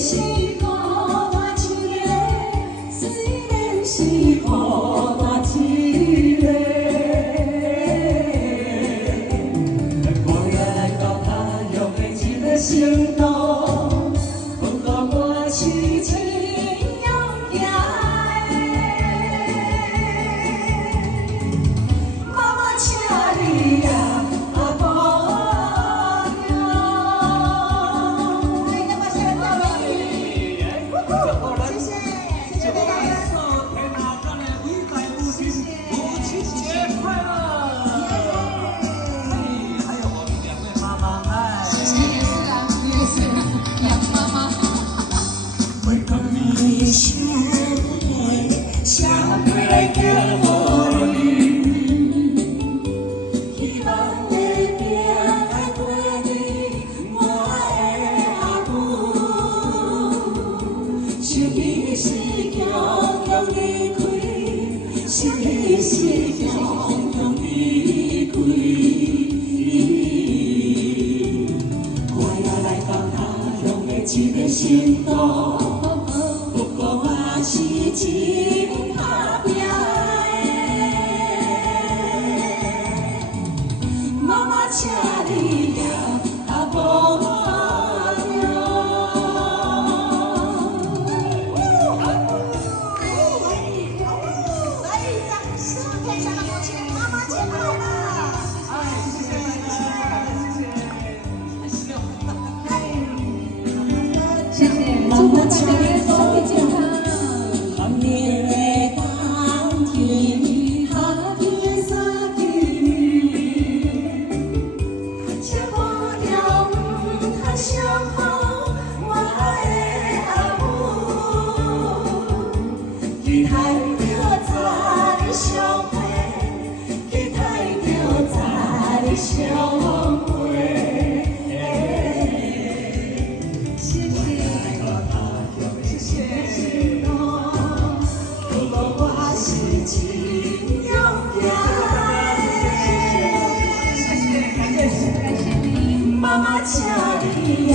是孤单一个，虽然是孤单一个，我也来到他乡的一个城路，不过我是真勇行的，妈妈请你呀。 想的写过来寄予你，希望会拼来过你我的阿母。想你是强强离开，想你是强强离开。我也来到他乡的一个城路。 是真打拼的，妈妈请你也阿无聊。来，掌声给小母亲妈妈节快乐！谢谢，祝福大家身体健康。 期待着再相会，期待着再相会。谢谢，谢谢不过我是真勇敢。谢谢，感谢你，妈妈请你呀。